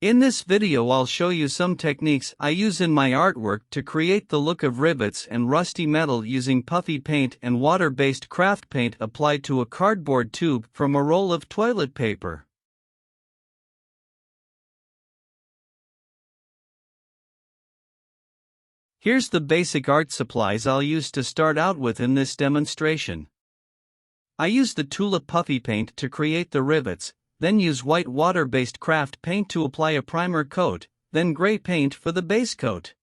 In this video I'll show you some techniques I use in my artwork to create the look of rivets and rusty metal using puffy paint and water-based craft paint applied to a cardboard tube from a roll of toilet paper. Here's the basic art supplies I'll use to start out with in this demonstration. I use the tulip puffy paint to create the rivets, then use white water-based craft paint to apply a primer coat, then gray paint for the base coat.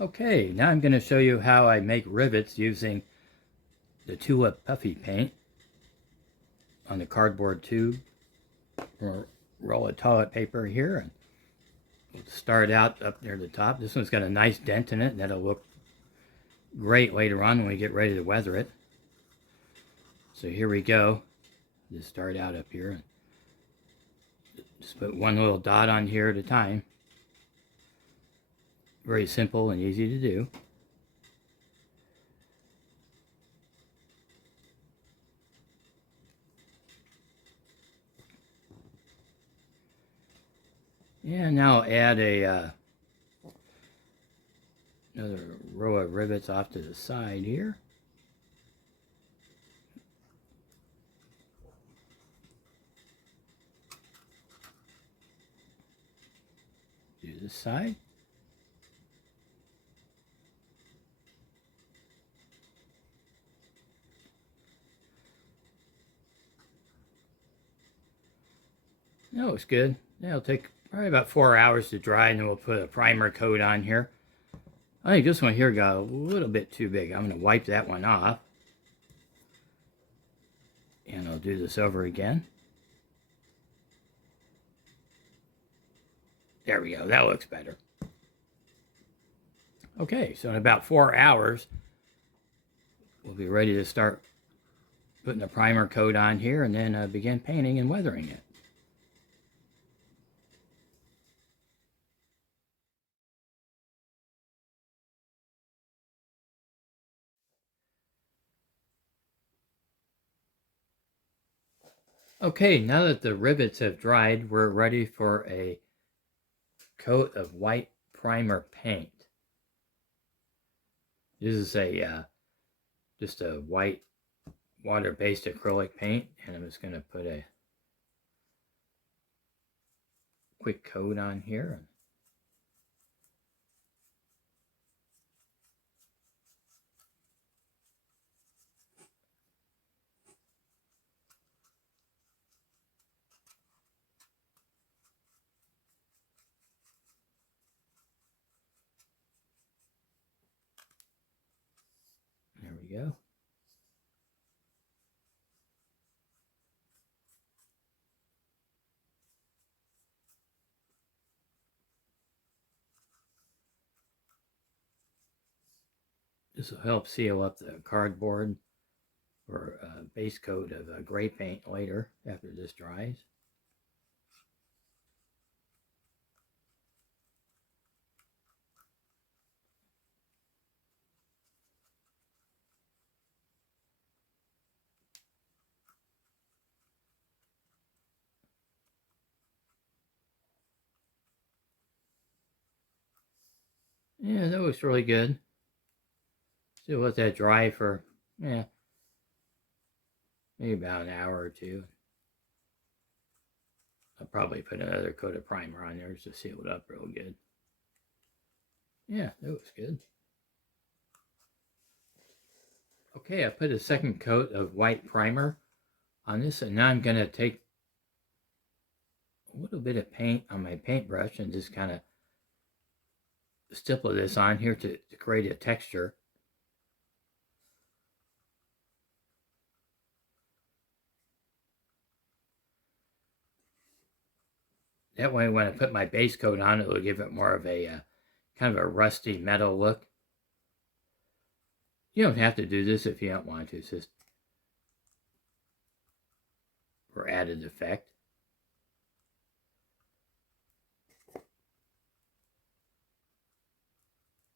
Okay, now I'm going to show you how I make rivets using the tulip puffy paint on the cardboard tube or roll of toilet paper here. And we'll start out up near the top. This one's got a nice dent in it, and that'll look great later on when we get ready to weather it. So here we go. Just start out up here. Just put one little dot on here at a time. Very simple and easy to do. And now I'll add another row of rivets off to the side here. Do this side. That looks good. That'll take probably about 4 hours to dry, and then we'll put a primer coat on here. I think this one here got a little bit too big. I'm going to wipe that one off. And I'll do this over again. There we go. That looks better. Okay, so in about 4 hours, we'll be ready to start putting a primer coat on here and then begin painting and weathering it. Okay, now that the rivets have dried, we're ready for a coat of white primer paint. This is just a white water-based acrylic paint, and I'm just going to put a quick coat on here. There we go. This will help seal up the cardboard for a base coat of gray paint later after this dries. Yeah, that looks really good. Still let that dry for, maybe about an hour or two. I'll probably put another coat of primer on there just to seal it up real good. Yeah, that looks good. Okay, I put a second coat of white primer on this, and now I'm going to take a little bit of paint on my paintbrush and just kind of stipple this on here to create a texture. That way when I put my base coat on, it will give it more of a kind of a rusty metal look. You don't have to do this if you don't want to. It's just for added effect.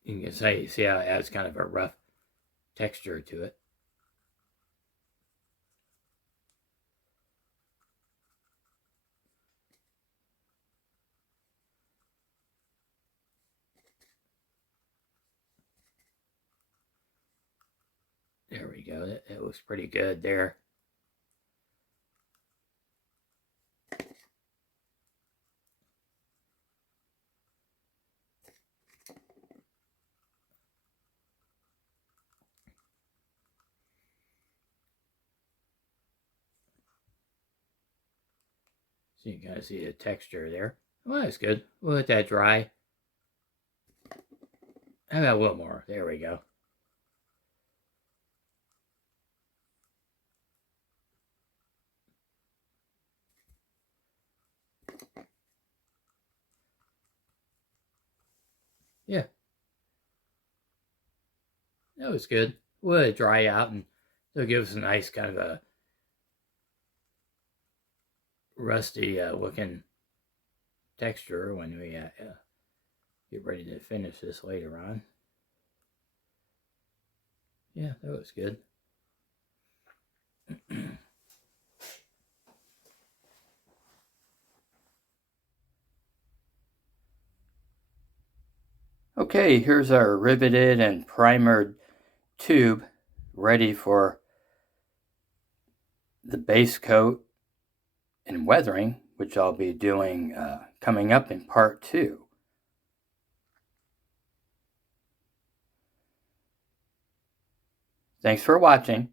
You can see how it adds kind of a rough texture to it. There we go. That looks pretty good there. So you can kind of see the texture there. Well, that's good. We'll let that dry. How about a little more? There we go. Yeah, that was good. We'll let it dry out, and it'll give us a nice kind of a rusty looking texture when we get ready to finish this later on. Yeah, that looks good. Okay, here's our riveted and primered tube ready for the base coat and weathering, which I'll be doing coming up in part 2. Thanks for watching.